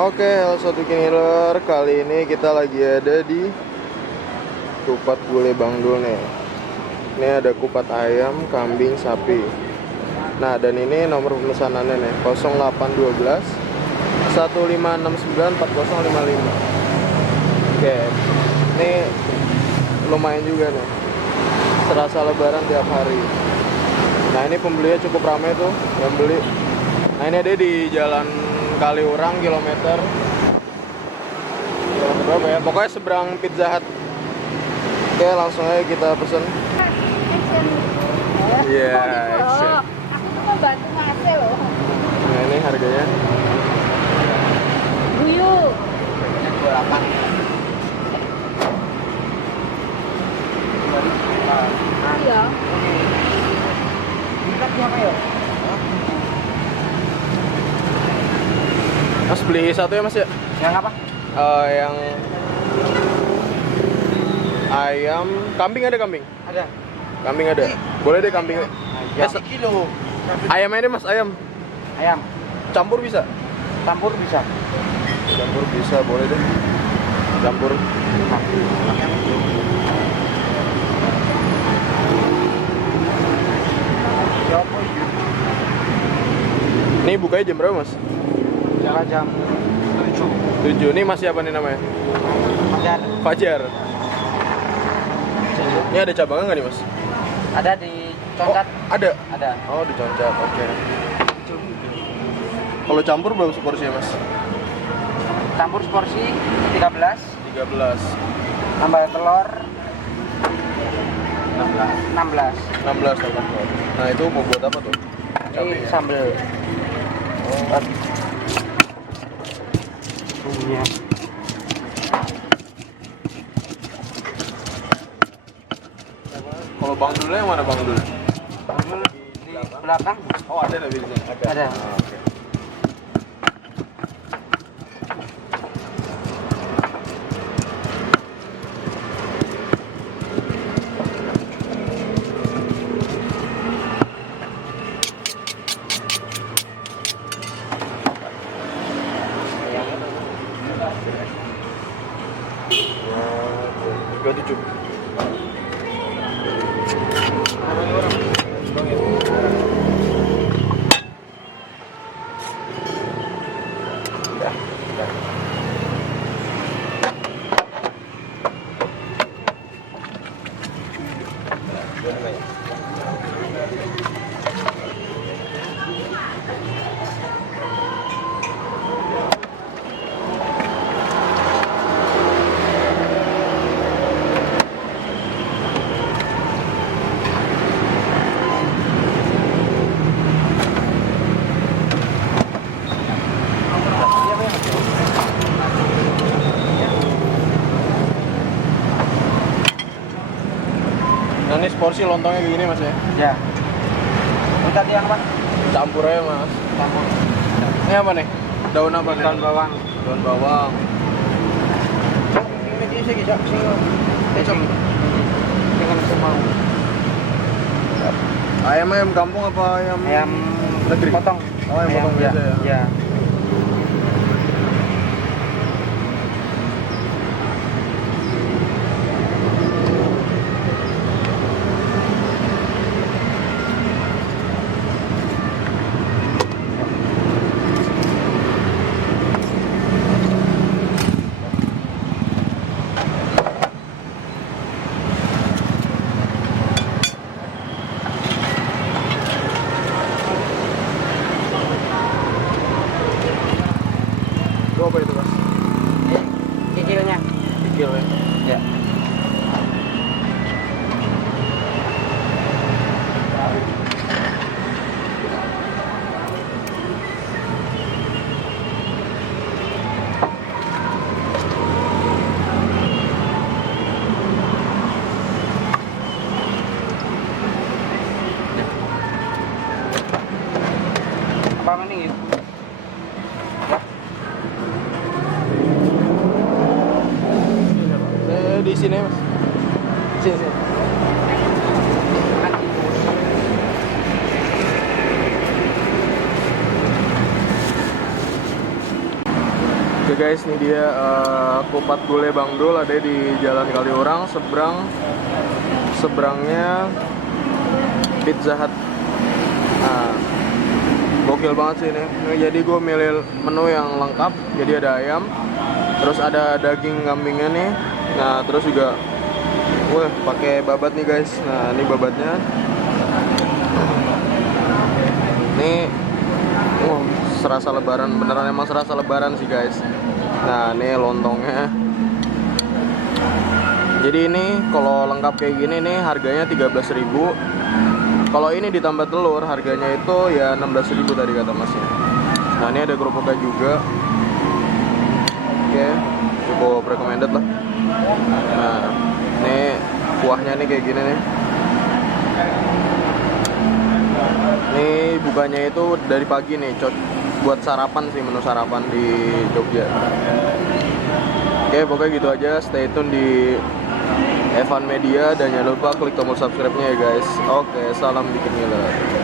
Oke, halo Sobat Kiniler. Kali ini kita lagi ada di Kupat Gulai Bang Dul nih. Ini ada kupat ayam, kambing, sapi. Nah, dan ini nomor pemesanannya nih 0812 1569 4055. Oke, ini lumayan juga nih, serasa lebaran tiap hari. Nah, ini pembelinya cukup ramai tuh yang beli. Nah, ini ada di Jalan Kaliurang kilometer berapa ya? Pokoknya seberang Pizza Hut. Oke, langsung aja kita pesen. Iya, action. Aku tuh mau bantu ngasih loh. Nah, ini harganya. Buyu. Iya. Mas beli satu ya Mas ya? Yang apa? Yang ayam, kambing ada kambing? Ada. Kambing ada. Boleh deh kambing. Ya, kilo. Ayam ini Mas, ayam. Ayam. Campur bisa? Campur bisa. Campur bisa, boleh deh. Campur. Ini bukanya jam berapa Mas? Jalan jam 7. Ini Mas siapa nih namanya? Fajar. Fajar. Ini ada cabangan nggak nih Mas? Ada di Concat. Oh, ada? Ada. Oh, di Concat, oke. Kalau campur berapa seporsi ya Mas? Campur seporsi 13. 13. Tambah telur 16. 16 tambah telur. Nah, itu mau buat apa tuh? Ini sambal. Oh. Iya. Kalau Bang Dul yang mana Bang Dul? Di belakang Oh, ada di sini. ada. Ah, oke. Tiga tujuh. Nah, ini porsi lontongnya kayak gini Mas ya? Ya. Ini tadi yang apa? Campur aja Mas. Campur. Ini apa nih? Daun apa nih? Daun bawang. Daun bawang. Ayam kampung apa ayam? Ayam negeri? potong. Oh, ayam potong biasa ya? Ya. Itu apa itu Mas? Kikilnya. Kikil ya? Ya. Apa ini? Ya. Di sini Mas. Sini. Oke guys, ini dia kupat gulai Bang Dul, ada di Jalan Kaliurang, seberangnya Pizza Hut. Nah, gokil banget sih ini. Jadi gue milih menu yang lengkap, jadi ada ayam, terus ada daging kambingnya nih. Nah, terus juga pakai babat nih guys. Nah, ini babatnya. Ini serasa lebaran, beneran emang serasa lebaran sih guys. Nah, ini lontongnya. Jadi ini kalau lengkap kayak gini nih harganya 13.000. Kalau ini ditambah telur harganya itu ya 16.000 tadi kata masnya. Nah, ini ada kerupuknya juga. Oke, cukup recommended lah. Nah, ini kuahnya nih kayak gini nih. Ini bukanya itu dari pagi nih, buat sarapan sih, menu sarapan di Jogja. Oke, pokoknya gitu aja. Stay tune di Evan Media dan jangan lupa klik tombol subscribe-nya ya guys. Oke, salam bikin ngiler.